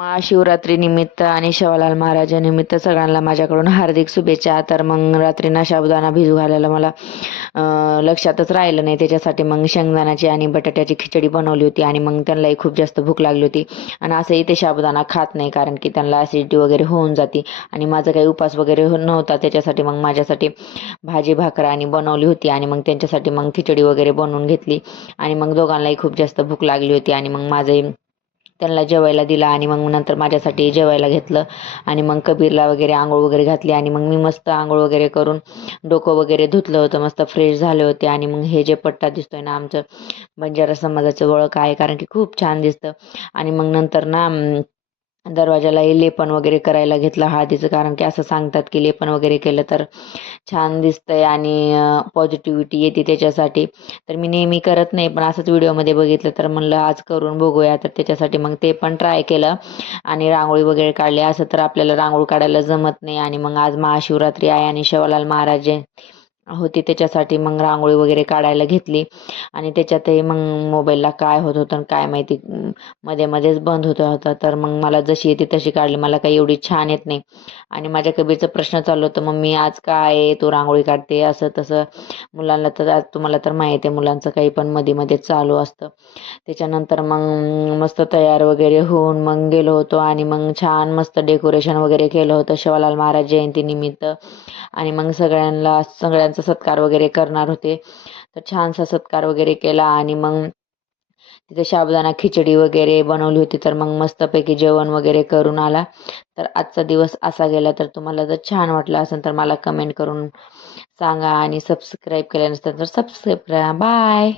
महाशिवरात्रीनिमित्त आणि शिवलाल महाराजांनिमित्त सगळ्यांना माझ्याकडून हार्दिक शुभेच्छा. तर मग रात्री साबुदाणा भिजू घालायला मला लक्षातच राहिलं नाही. त्याच्यासाठी मग शेंगदाण्याची आणि बटाट्याची खिचडी बनवली होती आणि मग त्यांनाही खूप जास्त भूक लागली होती. आणि असंही ते साबुदाणा खात नाही, कारण की त्यांना ॲसिडिटी वगैरे होऊन जाते. आणि माझा काही उपास वगैरे नव्हता, त्याच्यासाठी मग माझ्यासाठी भाजी भाकर आणि बनवली होती. आणि मग त्यांच्यासाठी मग खिचडी वगैरे बनवून घेतली. आणि मग दोघांनाही खूप जास्त भूक लागली होती. आणि मग माझंही त्यांना जेवायला दिला आणि मग नंतर माझ्यासाठी जेवायला घेतलं. आणि मग कबीरला वगैरे आंघोळ वगैरे घातली. आणि मग मी मस्त आंघोळ वगैरे करून डोकं वगैरे धुतलं होतं, मस्त फ्रेश झाले होते. आणि मग हे जे पट्टा दिसतोय ना, आमचं बंजारा समाजाचं ओळख आहे, कारण की खूप छान दिसतं. आणि मग नंतर ना दरवाजाला हे लेपन वगैरे करायला घेतलं हळदीचं, कारण की असं सांगतात की लेपन वगैरे केलं तर छान दिसतंय आणि पॉझिटिव्हिटी येते त्याच्यासाठी. तर मी नेहमी करत नाही, पण असंच व्हिडिओमध्ये बघितलं तर म्हणलं आज करून बघूया. तर त्याच्यासाठी मग ते पण ट्राय केलं आणि रांगोळी वगैरे काढली. असं तर आपल्याला रांगोळी काढायला जमत नाही. आणि मग आज महाशिवरात्री आहे आणि शिवलाल महाराज होती, त्याच्यासाठी मग रांगोळी वगैरे काढायला घेतली. आणि त्याच्यातही मग मोबाईलला काय होत होतं आणि काय माहिती, मध्ये मध्येच बंद होत होता. तर मग मला जशी येते तशी काढली, मला काही एवढी छान येत नाही. आणि माझ्या कबीरचा प्रश्न चालू होता, मम्मी आज काय आहे, तू रांगोळी काढते असं तसं. मुलांना तर आज तुम्हाला तर माहिती आहे, मुलांचं काही पण मध्ये मध्ये चालू असतं. त्याच्यानंतर मग मस्त तयार वगैरे होऊन मग गेलो होतो. आणि मग छान मस्त डेकोरेशन वगैरे केलं होतं शिवालाल महाराज जयंतीनिमित्त. आणि मग सगळ्यांचा सत्कार वगैरे करणार होते. तर छानसा सत्कार वगैरे केला. आणि मग तिथे साबुदाणा खिचडी वगैरे बनवली होती. तर मग मस्तपैकी जेवण वगैरे करून आला. तर आजचा दिवस असा गेला. तर तुम्हाला जर छान वाटलं असेल तर मला कमेंट करून सांगा आणि सबस्क्राईब केलं नसेल तर सबस्क्राईब करा. बाय.